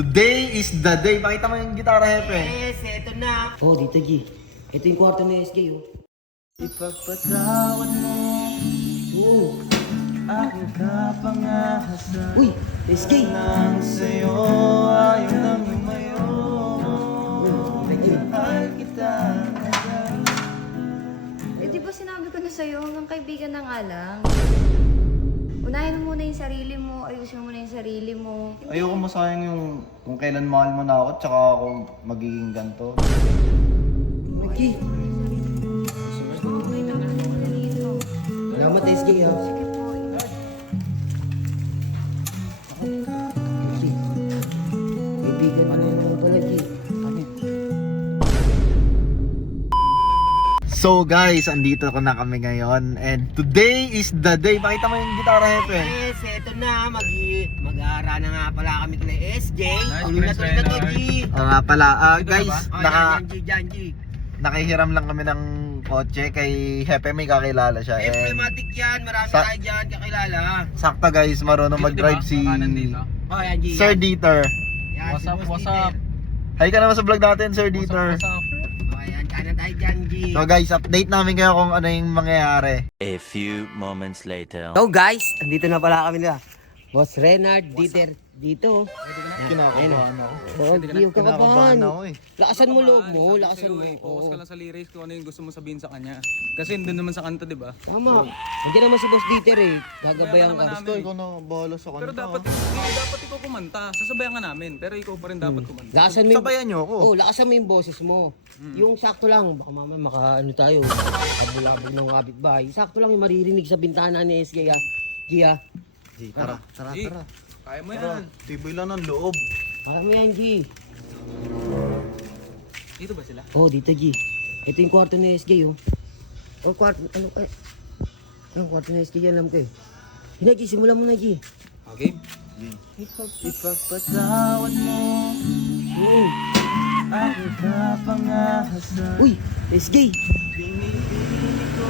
Today is the day. Pakita mo yung gitara, Hepe. Yes, eto na. Oh, dito G. Ito yung kwarto ni SJ, oh. Ipagpatawad mo aking kapangahasan. Uy, SJ! Nang sa'yo ayaw nang lumayo. Mahal kita. Eh, di ba sinabi ko na sa'yo, hanggang kaibigan na nga lang. Unahin mo muna yung sarili mo, ayusin mo muna yung sarili mo. Ayoko masayang yung kung kailan mahal mo na ako tsaka ako magiging ganito. G. Okay, tapos mo na dito. Salamat, SJ, ha. Sige po. G. Kaibigan mo naman pala, G. So guys, andito ko na kami ngayon and today is the day. Pakita mo yung gitara, Hepe. Yes, eto na. Mag-aara na nga pala kami kina SJ. Ang Nice, natuloy na to, G. Oo nga pala, guys, Oh, yan, G. nakihiram lang kami ng kotse kay Hepe, may kakilala siya. Emblematic yan. Marami Sa- tayo dyan kakilala. Sakto guys, marunong mag-drive si Oh, yan, G. Sir Dieter. Yan, What's si up, Boss what's Dieter. up? Hi ka naman sa vlog natin, Sir Dieter. Oh, yan. Kanan tayo dyan, G. So guys, update namin kayo kung ano yung mangyayari. A few moments later. So guys, andito na pala kami nila. Boss Renard, Dieter, dito. Kinakabahan ako. Oo, G, huwag ka Kinakabahan kabahan. ako eh. Lakasan mo loob mo, lakasan mo. Focus Oo. ka lang sa lyrics kung ano yung gusto mo sabihin sa kanya. Kasi hindi naman sa kanta, di ba? Tama. Nandiyan naman si Boss Dieter, eh. Gagabayan ka. Gusto ikaw na bahala sa Pero kanta. dapat ikaw kumanta. Sasabayan ka namin. Pero ikaw pa rin dapat kumanta. Lakasan mo yung... Sabayan niyo ako. Oh, lakasan mo yung boses mo. Yung sakto lang, baka mamaya ano tayo, abulabog ng kapitbahay. Sakto lang yung maririnig sa bintana ni SJ, ha. G, ha. G, tara, tara, G. tara. Kaya mo Tara, yan. tibay lang ng loob. Baka mo yan, G. Dito ba sila? Oh, dito, G. Ito yung kwarto ni SJ, oh. Oh, kwarto, ano, yung kwarto ni SJ, alam ko, eh. Hina, G, simulan mo na, G. Okay. Ipagpatawad mo aking kapangahasan. Uy, SJ. Pinipili ko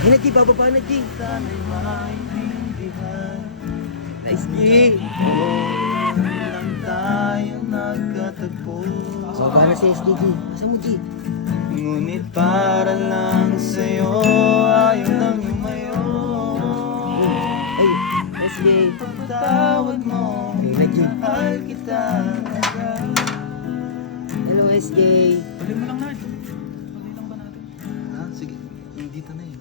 Hina, G, bababa na, G. sana'y maintindihan. Nice, G. Lang tayo nagkatagpo. Bababa na si SJ, G. Asa mo, G? Ngunit para lang sa'yo ayaw nang lumayo. Ay, SJ. Tawad mo, Hina, G. mahal kita. Hello, SJ. Tuloy mo lang, Nard. Tuloy lang ba natin? Ah, sige, dito na yun.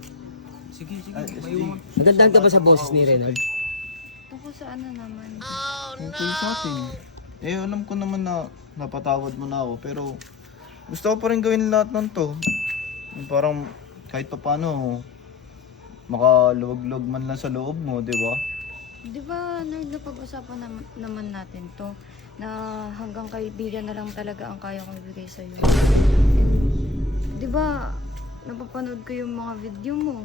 Sige, sige. Ay, May SJ. umang. Nagandahan ka ba sa boses ni Renard? Tungkol sa ano naman. Okay sa atin. Eh, alam ko naman na napatawad mo na ako, pero gusto ko pa rin gawin lahat ng to. Yung parang kahit pa paano, makaluwag-luwag man lang sa loob mo, di ba? Di ba, Nerd, napag-usapan naman natin to na hanggang kaibigan na lang talaga ang kaya kong ibigay sa'yo. And, di ba, napapanood ko yung mga video mo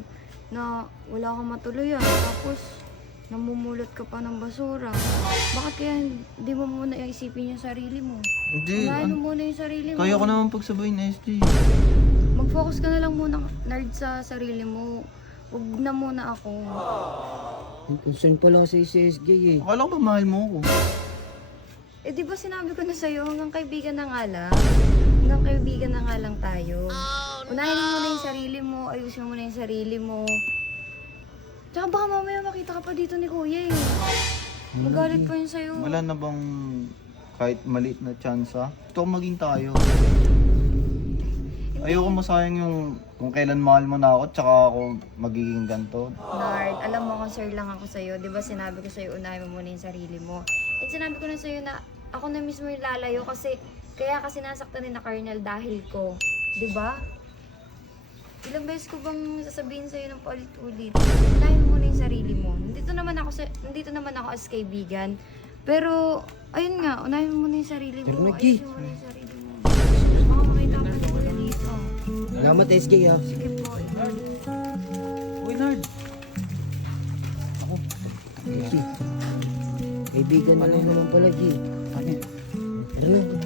na wala kang matuluyan tapos namumulot ka pa ng basura. Bakit kaya hindi mo muna isipin yung sarili mo? Hindi, Unahin mo muna yung sarili mo. kaya ko naman pagsabayin SJ. Mag-focus ka na lang muna, Nerd, sa sarili mo. Huwag na muna ako. Ang concern pala si SJ, eh. Akala ko ba mahal mo ako? Eh, di ba sinabi ko na sa'yo, hanggang kaibigan na nga lang. Hanggang kaibigan na nga lang tayo. Unahin mo muna yung sarili mo, ayusin mo muna yung sarili mo. Tsaka baka mamaya makita ka pa dito ni Kuya eh. Magalit pa yun sa'yo. Wala na bang kahit maliit na tsansa? Gusto ko maging tayo. Ayoko masayang yung kung kailan mahal mo na ako tsaka ako magiging ganito. Nard, alam mo concern lang ako sa'yo. Di ba sinabi ko sa'yo, unahin mo muna yung sarili mo. At sinabi ko na sa'yo na ako na mismo yung lalayo kasi kaya kasi nasaktan ni na Colonel dahil ko. Di ba? Ilang beses ko bang sasabihin sa'yo ng paulit-ulit? Unahin mo muna yung sarili mo. Nandito naman ako as kaibigan. Pero, ayun nga, unahin mo muna yung sarili mo. Pero Nagi. Ayusin mo muna yung sarili mo. Baka makita pa ni Kuya dito. Salamat, SJ, ha. Sige po. Uy, Nard. SJ. Kaibigan mo naman pala, G. Tara na.